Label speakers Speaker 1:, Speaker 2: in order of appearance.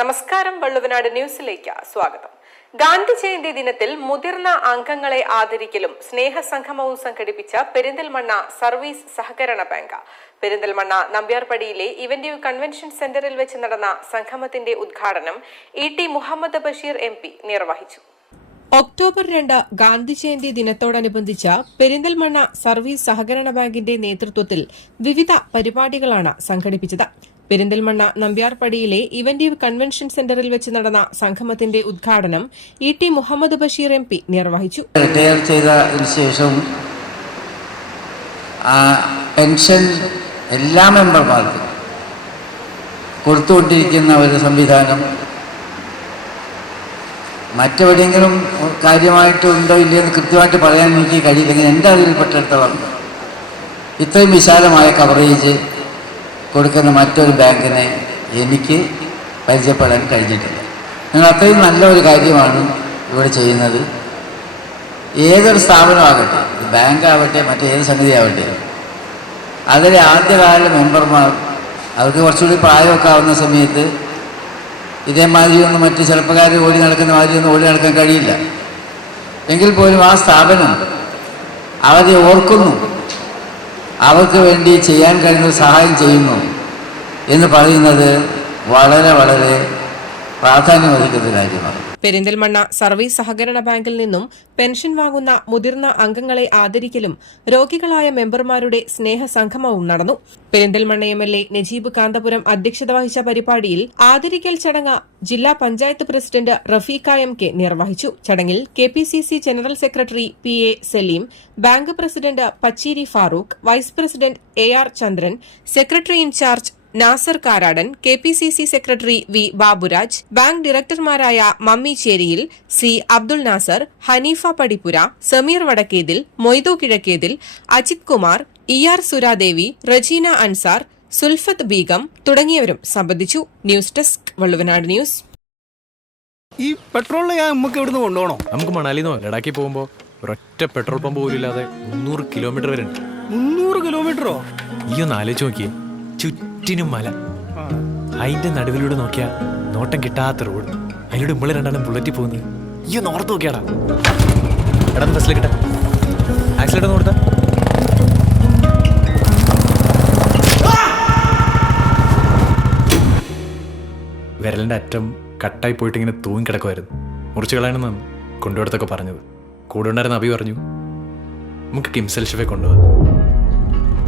Speaker 1: നമസ്കാരം വള്ളുവനാട് ന്യൂസിലേക്ക് സ്വാഗതം. ഗാന്ധി ജയന്തി ദിനത്തിൽ മുതിർന്ന അംഗങ്ങളെ ആദരിക്കലും സ്നേഹസംഗമവും സംഘടിപ്പിച്ച പെരിന്തൽമണ്ണ സർവീസ് സഹകരണ ബാങ്ക്. പെരിന്തൽമണ്ണ നമ്പ്യാർപടിയിലെ ഇവന്റീവ് കൺവെൻഷൻ സെന്ററിൽ വെച്ച് നടന്ന സംഗമത്തിന്റെ ഉദ്ഘാടനം E T Muhammad Basheer M നിർവഹിച്ചു. ഒക്ടോബർ രണ്ട് ഗാന്ധി ജയന്തി ദിനത്തോടനുബന്ധിച്ച് പെരിന്തൽമണ്ണ സർവീസ് സഹകരണ ബാങ്കിന്റെ നേതൃത്വത്തിൽ വിവിധ പരിപാടികളാണ് സംഘടിപ്പിച്ചത്. പെരിന്തൽമണ്ണ നമ്പ്യാർപടിയിലെ ഇവന്റ് കൺവെൻഷൻ സെന്ററിൽ വെച്ച് നടന്ന സംഗമത്തിന്റെ ഉദ്ഘാടനം E T Muhammad Basheer M P നിർവഹിച്ചു.
Speaker 2: പെൻഷൻ എല്ലാ മെമ്പർമാർക്കും കൊടുത്തുകൊണ്ടിരിക്കുന്ന ഒരു സംവിധാനം മറ്റെവിടെയെങ്കിലും കാര്യമായിട്ട് ഉണ്ടോ ഇല്ലയോ എന്ന് കൃത്യമായിട്ട് പറയാൻ എനിക്ക് കഴിയില്ലെങ്കിൽ എന്റെ അറിവിൽപ്പെട്ടിടത്തോളം ഇത്രയും വിശാലമായ കവറേജ് കൊടുക്കുന്ന മറ്റൊരു ബാങ്കിനെ എനിക്ക് പരിചയപ്പെടാൻ കഴിഞ്ഞിട്ടില്ല. നിങ്ങൾ അത്രയും നല്ല ഒരു കാര്യമാണ് ഇവിടെ ചെയ്യുന്നത്. ഏതൊരു സ്ഥാപനമാകട്ടെ ബാങ്കാവട്ടെ മറ്റേത് സംഗതി ആവട്ടെ അതിലെ ആദ്യകാല മെമ്പർമാർ അവർക്ക് കുറച്ചുകൂടി പ്രായമൊക്കെ ആവുന്ന സമയത്ത് ഇതേമാതിരിയൊന്നും മറ്റ് ചെറുപ്പക്കാർ ഓടി നടക്കുന്ന മാതിരിയൊന്നും ഓടി നടക്കാൻ കഴിയില്ല. എങ്കിൽ പോലും ആ സ്ഥാപനം അവരെ ഓർക്കുന്നു. അവർക്ക് വേണ്ടി ചെയ്യാൻ കഴിയുന്ന സഹായം ചെയ്യുന്നു എന്ന് പറയുന്നത് വളരെ വളരെ പ്രാധാന്യമർഹിക്കുന്ന കാര്യമാണ്.
Speaker 1: പെരിന്തൽമണ്ണ സർവീസ് സഹകരണ ബാങ്കിൽ നിന്നും പെൻഷൻ വാങ്ങുന്ന മുതിർന്ന അംഗങ്ങളെ ആദരിക്കലും രോഗികളായ മെമ്പർമാരുടെ സ്നേഹസംഗമവും നടന്നു. Perinthalmanna M L A Najeeb Kanthapuram അധ്യക്ഷത വഹിച്ച പരിപാടിയിൽ ആദരിക്കൽ ചടങ്ങ് ജില്ലാ panchayat president Rafeeqa M K നിർവഹിച്ചു. ചടങ്ങിൽ K P C C general secretary P A Saleem bank president Pacheeri Farooq vice president A R Chandran secretary in charge Nasar Karadan K P C C secretary V Baburaj bank ഡയറക്ടർമാരായ Mammi Cheriyil C Abdul Nasar Haneefa Padippura Sameer Vadakkethil Moidu Kizhakkethil Ajith Kumar E R Suradevi Rejina Ansar Sulfath Begum തുടങ്ങിയവരും സംബന്ധിച്ചു. News desk Valluvanad news.
Speaker 3: ഈ പെട്രോളിന് ഞാൻ നമുക്ക് ഇവിടുന്ന് കൊണ്ടുപോകണോ?
Speaker 4: നമുക്ക് മണാലി ലഡാക്കിൽ പോകുമ്പോ ഒരൊറ്റ പെട്രോൾ പമ്പ് പോലും ഇല്ലാതെ മുന്നൂറ് കിലോമീറ്റർ വരെ ഉണ്ട്.
Speaker 3: മുന്നൂറ് കിലോമീറ്ററോ?
Speaker 4: ഈ ഒന്ന് ആലോചിച്ച് നോക്കിയേ. ചുറ്റിനും മല. അതിന്റെ നടുവിലൂടെ നോക്കിയാ നോട്ടം കിട്ടാത്ത റോഡ്. അതിലൂടെ നമ്മൾ രണ്ടാണ് ബുള്ളറ്റ് പോകുന്നത്. ഈ നോർത്ത് ഓർത്ത് നോക്കിയാടാ. എടാ ബസ്സിൽ കിട്ടാ ആക്സിഡന്റ് ഒന്ന് കൊടുത്താ. വിരലിന്റെ അറ്റം കട്ടായി പോയിട്ട് ഇങ്ങനെ തൂങ്ങി കിടക്കുമായിരുന്നു മുറിച്ച് കളയണമെന്നാണ് കൊണ്ടുപോയിടത്തൊക്കെ പറഞ്ഞത്. കൂടെ ഉണ്ടായിരുന്ന അഭി പറഞ്ഞു നമുക്ക് കിംസൽ ഷിഫെ കൊണ്ടുപോകാം.